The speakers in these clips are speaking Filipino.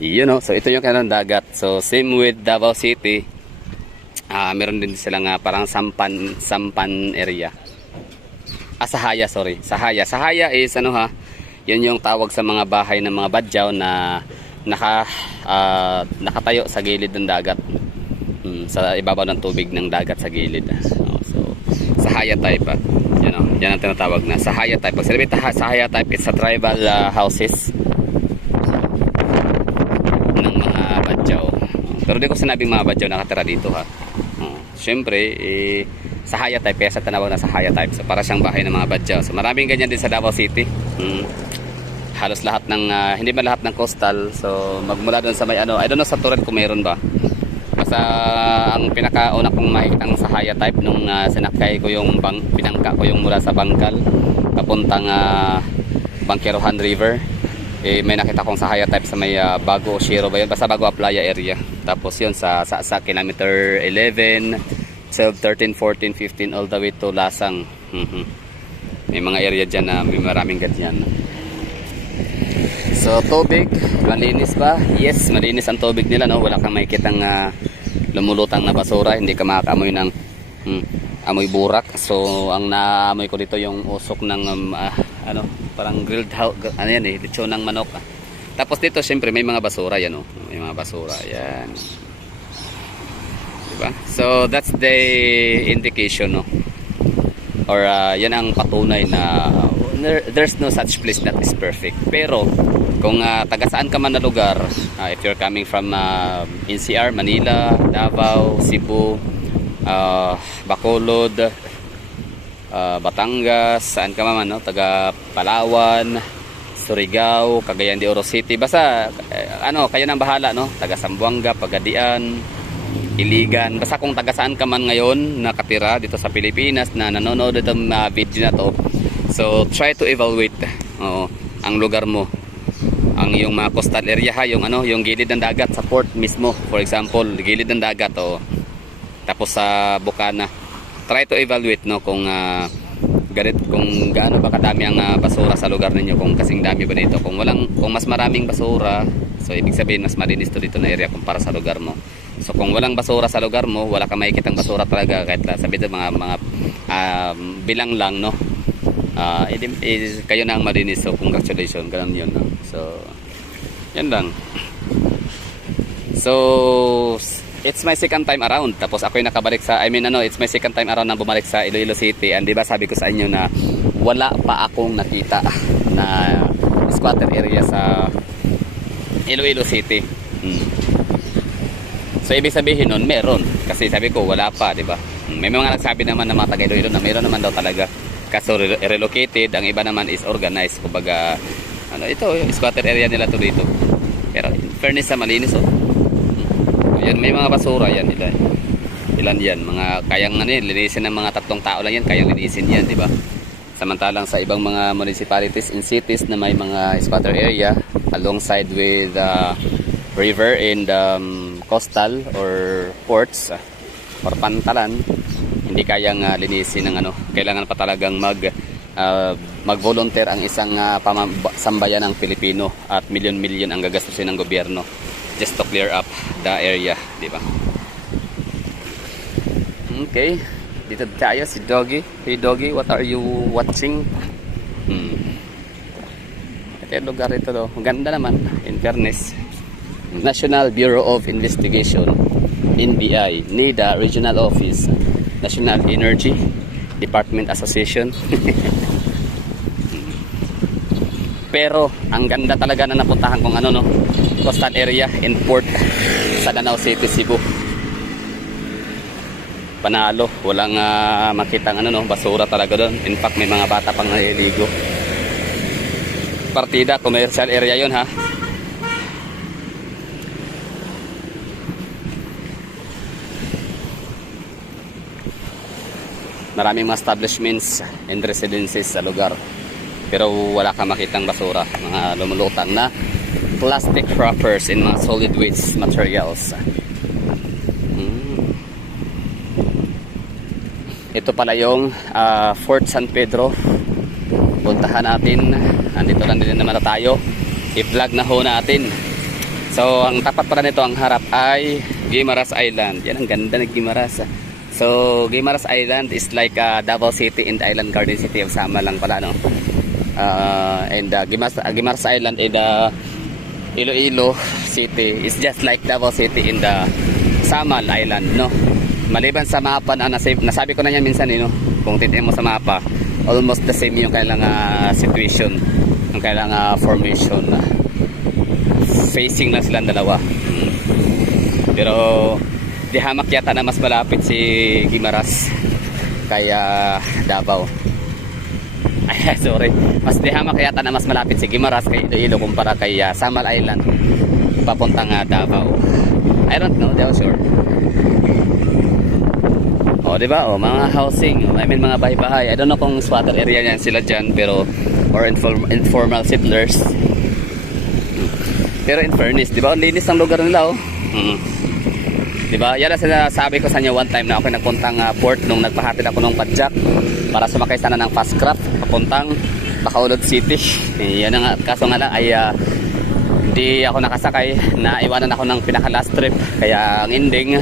You know, so ito yung kanilang dagat. So same with Davao City. Meron din silang parang sampan area. Sahaya, sorry. Sahaya is ano ha, yun yung tawag sa mga bahay ng mga badyaw na nakatayo sa gilid ng dagat. Sa ibabaw ng tubig ng dagat sa gilid. So, Sahaya type. You know, yan ang tinatawag na Sahaya type. Pag sinabi Sahaya type, it's a tribal houses ng mga badyaw. Pero di ko sinabing mga badyaw nakatira dito ha. Siyempre, Sahaya type, kaya sa tinawag na Sahaya type. So, para siyang bahay ng mga badyaw. So, maraming ganyan din sa Davao City. Halos lahat ng, hindi ba lahat ng coastal. So, magmula doon sa may ano, I don't know sa Torrent kung meron ba. Basta, ang pinakauna kong makikitang Sahaya type nung sinakay ko yung, pinangka ko yung mula sa Bangkal, papuntang Bangkerohan River. May nakita kong Sahaya type sa may Bago Shiro ba yun? Basta Bago Playa area. Tapos yun sa kilometer 11, 12, 13, 14, 15 all the way to Lasang. May mga area dyan na may maraming ganyan. So tubig, malinis ba? Yes, malinis ang tubig nila, no? Wala kang makikitang lumulutang na basura, hindi ka makakamoy ng amoy burak. So ang naamoy ko dito yung usok ng ano, parang grilled ano yan lechon ng manok. Tapos dito syempre may mga basura yan, oh. May mga basura yan. Diba? So that's the indication, no? Or yan ang patunay na there's no such place that is perfect. Pero kung taga saan ka man na lugar, if you're coming from NCR, Manila, Davao, Cebu, Bacolod, Batangas, saan ka man, no? Taga Palawan, Surigao, Cagayan de Oro City, basta ano, kayo nang bahala, no? Taga Zamboanga, Pagadian, Iligan, basta kung taga saan ka man ngayon nakatira dito sa Pilipinas na nanonood itong video na to, so try to evaluate ang lugar mo, ang yung mga coastal area ha, yung ano, yung gilid ng dagat sa port mismo, for example, gilid ng dagat tapos sa Bukana, try to evaluate, no, kung kung gaano ba kadami ang basura sa lugar ninyo, kung kasing dami ba nito, kung mas maraming basura, so ibig sabihin mas malinis to dito na area kumpara sa lugar mo. So kung walang basura sa lugar mo, wala kang makikitang basura talaga, kahit sabihin mga bilang lang, no, kayo na ang malinis. So congratulations, ganun yun, no? So yan lang. So it's my second time around, tapos ako'y nakabalik sa, it's my second time around na bumalik sa Iloilo City. And diba sabi ko sa inyo na wala pa akong nakita na squatter area sa Iloilo City. So ibig sabihin nun, meron. Kasi sabi ko, wala pa, diba? May mga nagsabi naman na mga taga Iloilo na meron naman daw talaga. Kaso relocated, ang iba naman is organized. Kumbaga, ito, squatter area nila to dito. Pero in fairness sa malinis, yan, may mga basura yan, ilan yan, mga kayang linisin ng mga 3 tao lang yan, kayang linisin yan, di ba? Samantalang sa ibang mga municipalities in cities na may mga squatter area alongside with river and coastal or ports or pantalan, hindi kayang linisin ng kailangan pa talagang mag-volunteer ang isang sambayan ng Pilipino at milyon-milyon ang gagastusin ng gobyerno just to clear up the area, di ba? Okay, dito tayo si Doggy. Hey Doggy, what are you watching? Ito yung lugar ito, maganda naman, in fairness. National Bureau of Investigation, NBI, NIDA Regional Office, National Energy Department Association. Pero ang ganda talaga na napuntahan kong coastal area and port sa Danau City, Cebu. Panalo, walang makitang basura talaga doon. In fact, may mga bata pang naliligo. Partida, commercial area yun, ha. Maraming mga establishments and residences sa lugar. Pero wala kang makitang basura, mga lumulutang na plastic wrappers in mga solid waste materials. Ito pala yung Fort San Pedro. Puntahan natin. Andito lang din naman na tayo. I-vlog na ho natin. So ang tapat pala nito, ang harap ay Guimaras Island. Yan, ang ganda ng Guimaras. So Guimaras Island is like Davao City and Island Garden City of Sama lang pala, no? And Guimaras Island in the Iloilo City is just like Davao City in the Samal Island, no? Maliban sa mapa na nasabi ko na yan minsan, no? Kung titiin mo sa mapa, almost the same yung kailang situation, yung kailang formation. Facing lang silang dalawa. Pero di hamak yata na mas malapit si Guimaras kaya Davao. Ay, sorry. Mas di hamak yata na mas malapit si Guimaras kay Iloilo kumpara kay Samal Island papuntang Davao. I don't know, di ako sure. O, di ba? O, mga housing, I mean mga bahay-bahay. I don't know kung squatter area yan sila dyan, pero or informal settlers. Pero in fairness, di ba? Ang linis ng lugar nila, oh. Di ba? Yan ang sinasabi ko sa inyo one time na ako nagpuntang port nung nagpahatid ako ng padjak para sumakay sana ng fast craft papuntang Bacolod City. Yan nga, kaso nga lang ay di ako nakasakay, naiwanan ako ng pinaka last trip, kaya ang ending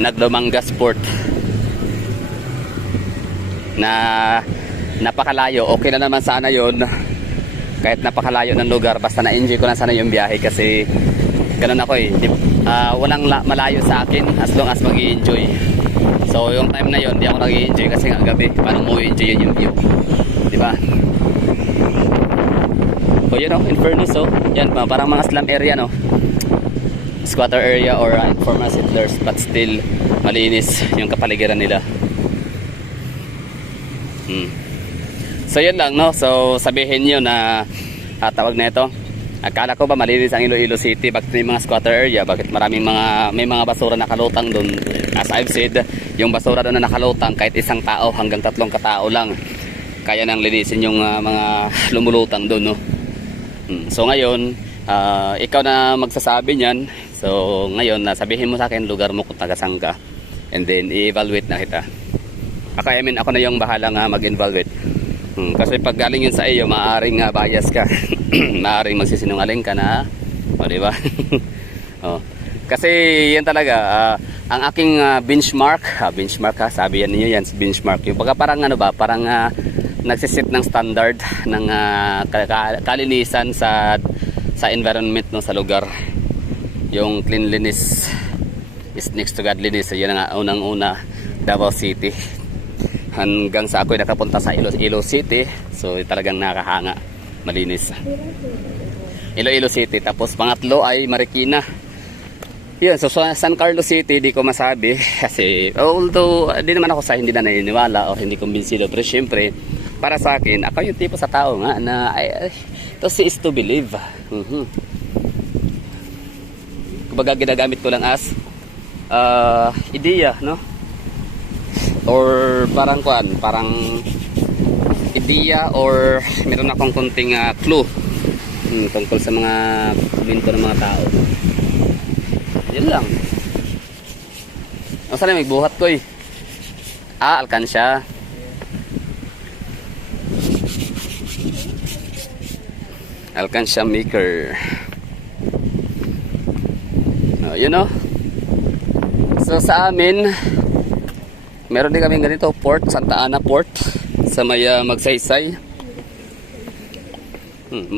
naglumangas port na napakalayo. Okay na naman sana yon kahit napakalayo ng lugar, basta na-enjoy ko na sana yung biyahe kasi ganun ako eh. Walang malayo sa akin as long as mag-i-enjoy. So yung time na yon di ako nag-i-enjoy kasi nga gabi, paano mo i-enjoy yung view, di ba? So yun, in fairness, yan pa, parang mga slum area, no? Squatter area or informal settlers, but still malinis yung kapaligiran nila. So yun lang, no? So sabihin nyo na tawag na ito, akala ko ba malinis ang Iloilo City, bakit may mga squatter area, bakit may mga basura nakalutang doon? As I've said, yung basura doon na nakalutang, kahit isang tao hanggang 3 katao lang kaya nang linisin yung mga lumulutang doon, no? So ngayon, ikaw na magsasabi niyan. So ngayon, sabihin mo sa akin lugar mo kung taga-saan ka, and then i-evaluate na kita. Ako na yung bahala nga mag-evaluate. Kasi pag galing yun sa iyo, maaaring bias ka. Maaaring magsisinungaling ka na, o diba? Kasi yan talaga, ang aking benchmark, sabi yan niyo yan, benchmark. Yung parang parang nagsiset ng standard ng kalinisan sa environment, no, sa lugar. Yung cleanliness is next to godliness. So, yan ang unang-una, Davao City. Hanggang sa ako'y nakapunta sa Iloilo City, so talagang nakahanga, malinis. Iloilo City, tapos pangatlo ay Marikina. Yan, so San Carlos City di ko masabi kasi although di naman ako hindi na naniniwala o hindi kumbinsido, pero syempre para sa akin, ako yung tipo sa tao nga na to see is to believe. Kumbaga ginagamit ko lang as ideya, no? Or parang ideya, or meron akong konting clue tungkol sa mga komento ng mga tao. Yan lang. Sana may buhat ko eh. Alkansya. Alkansya maker. You know? So sa amin, meron din kami ganito, port, Santa Ana Port, sa may Magsaysay.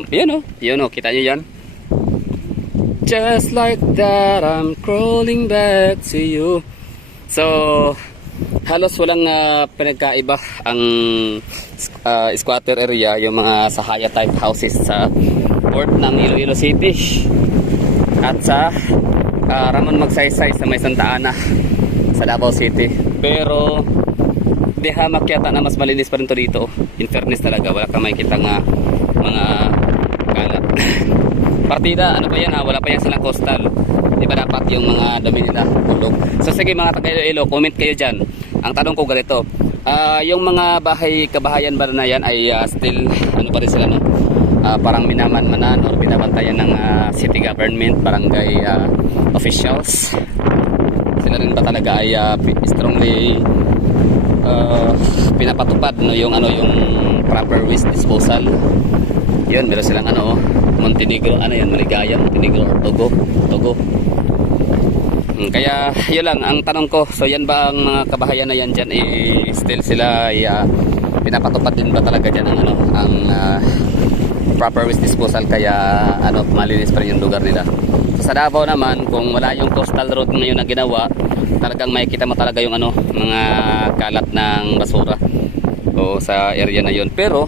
Yun o, kita nyo yan. Just like that, I'm crawling back to you. So, halos walang pinagkaiba ang squatter area, yung mga sahaya type houses sa port ng Iloilo City at sa Ramon Magsaysay sa may Santa Ana sa Davao City. Pero di hamak yata na mas malinis pa rin to dito. In fairness talaga, wala kang makikita nga mga kalat. Partida, ano pa yan, wala pa yan silang coastal. Di ba dapat yung mga dumi nila tulog? So sige mga taga-Iloilo, comment kayo dyan. Ang tanong ko ganito, yung mga kabahayan ba na yan ay still ano pa rin sila, no? Parang minamanmanan or binabantayan ng city government, barangay officials. Sila rin ba talaga ay strongly pinapatupad, no, yung proper waste disposal. Yun, meron silang ano, Montenegro, ano yun, Maligaya, Montenegro or Togo. Kaya yun lang ang tanong ko. So yan ba ang mga kabahayan na yan dyan, still sila pinapatupad din ba talaga dyan ang ano, ang proper waste disposal, kaya ano, malinis pa rin yung lugar nila. So sa Davao naman, kung wala yung coastal road ngayon na ginawa, talagang makikita mo talaga yung ano, mga kalat ng basura o sa area na yun. Pero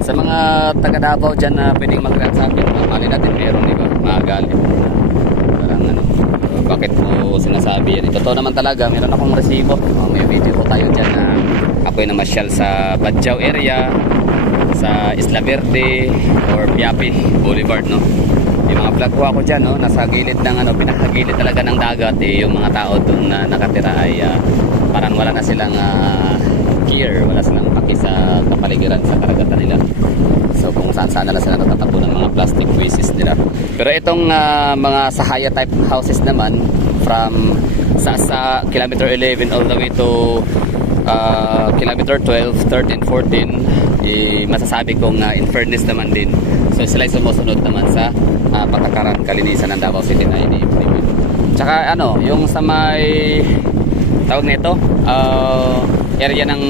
sa mga taga Davao dyan na pwedeng mag-rant sa akin, mali natin meron, di ba? Magalit. Parang ano, bakit mo sinasabi yan? Totoo naman talaga, meron akong resibo. May video ko tayo dyan na ako'y namasyal sa Badjao area, sa Isla Verde or Piapi Boulevard, no? Yung mga vlog ko ako dyan, no? Nasa gilid ng ano, pinakagilid talaga ng dagat, yung mga tao doon na nakatira ay parang wala na silang care, wala silang paki sa kapaligiran, sa karagatan nila. So kung saan na sila natatapo ng mga plastic wastes nila. Pero itong mga Sahaya type houses naman, from sa kilometer 11 all the way to kilometer 12, 13, 14, masasabi kong in fairness naman din. So sila ay sumusunod naman sa patakaran kalinisan ng Davao City na ini-implement. Tsaka ano, yung sa may tawag nito, area ng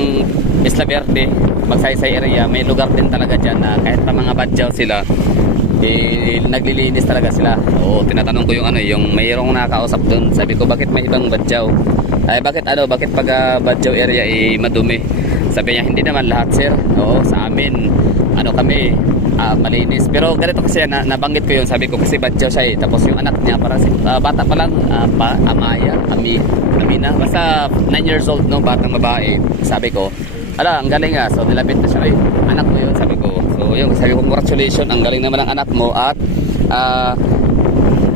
Isla Verde, Magsaysay area, may lugar din talaga dyan na kahit pa mga badyaw sila, naglilinis talaga sila. Oo, tinatanong ko yung ano, yung mayroong nakakausap doon. Sabi ko, bakit may ibang badyaw? Ay, bakit pag badyaw area madumi? Sabi niya, hindi naman lahat, sir. Oo, sa amin, ano kami, malinis. Pero ganito kasi nabanggit ko yun. Sabi ko kasi badyaw siya Tapos yung anak niya, parang bata pa lang, Amina. Basta 9 years old, no, batang babae. Sabi ko, ala, ang galing So nilapit na siya, anak mo yun, sabi ko. So yun, sabi ko, congratulations, ang galing naman ang anak mo. At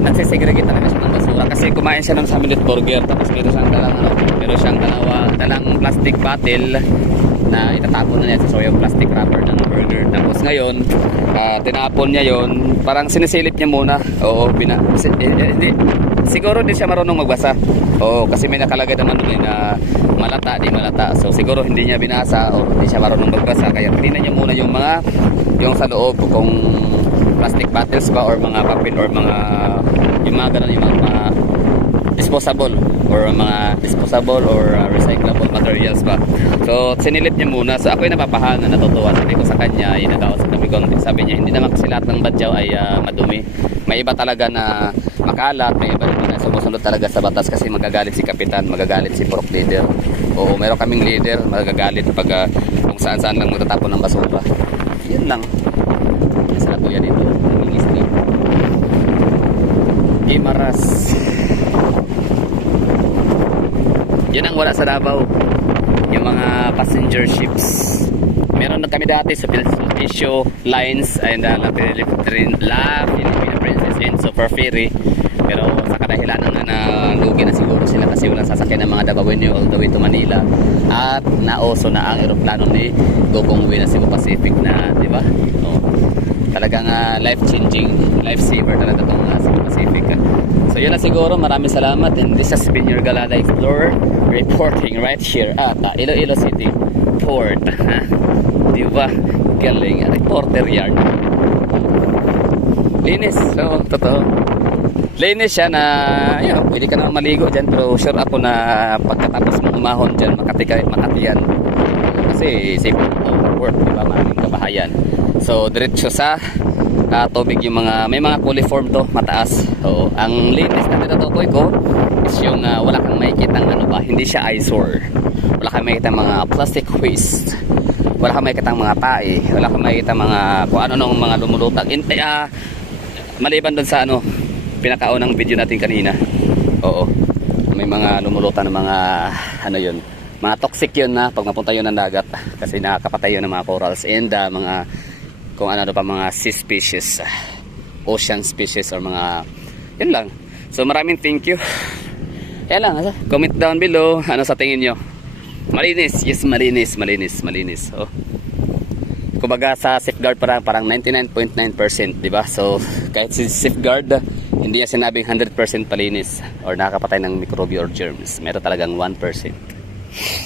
nagsisegregate talaga siya ng basura. Kasi kumain siya ng sa minute burger. Tapos meron siyang dalang plastic bottle na itatapon na niya sa yung plastic wrapper ng burger. Tapos ngayon, tinapon niya yon, parang sinisilip niya muna. Oo, siguro hindi siya marunong magbasa. Oo, kasi may nakalagay naman doon na malata, di malata. So siguro hindi niya binasa o hindi siya marunong magbasa. Kaya tingnan niya muna yung sa loob, kung plastic bottles ba or mga papel or mga disposable or recyclable materials ba. So sinilip niya muna. So ako'y napapahanga, natutuwa. Sabi ko sa kanya, inagawa sa tabi ko, sabi niya, hindi naman kasi lahat ng badyaw ay madumi. May iba talaga na makalat, may iba naman na sumusunod talaga sa batas, kasi magagalit si kapitan, magagalit si purok leader. Oo, meron kaming leader, magagalit pag kung saan lang magtatapon ng basura. Yun lang. Sa kuya dito, Ming Street, Gimaras. Yun ang wala sa Davao, yung mga passenger ships. Meron na kami dati sa Pilsio Lines and La Filipina Princess and Super Ferry. Pero sa kadahilanan na lugi na siguro sila kasi walang sasakyan ng mga Davaoenyo all the way to Manila. At naoso na ang eroplano ni Gokong Uwi na Cebu Pacific na, di ba? So, talagang life-changing, life-saver talaga itong Cebu Pacific. So yun na siguro, maraming salamat, and this has been your Galada Explorer reporting right here at Iloilo City Port. Diba? Galing, reporter yarn. Linis, so totoo. Linis siya na, pwede ka naman maligo dyan, pero sure ako na pagkatapos mong umahon dyan, makatiyan. Kasi safe to work, diba? Maraming kabahayan. So diretso sa tubig yung may mga coliform to, mataas. So ang linis na tinutukoy ko is yung wala kang makikita ng hindi siya eyesore. Wala kang makikita mga plastic waste. Wala kang makikita mga tae. Wala kang makikita mga kung ano nung mga lumulutang. Maliban doon sa pinakaunang video natin kanina. Oo. May mga lumulutang ng mga yun. Mga toxic yun na pag mapunta yun ng dagat, kasi nakakapatay yun ng mga corals and mga kung ano pa mga sea species, ocean species or mga yun lang. So maraming thank you. Kaya lang, comment down below ano sa tingin nyo. Malinis, yes, malinis. Oh. Kumbaga sa safeguard parang 99.9%, di ba? So kahit si safeguard hindi niya sinabing 100% palinis or nakakapatay ng microbe or germs. Meron talagang 1%.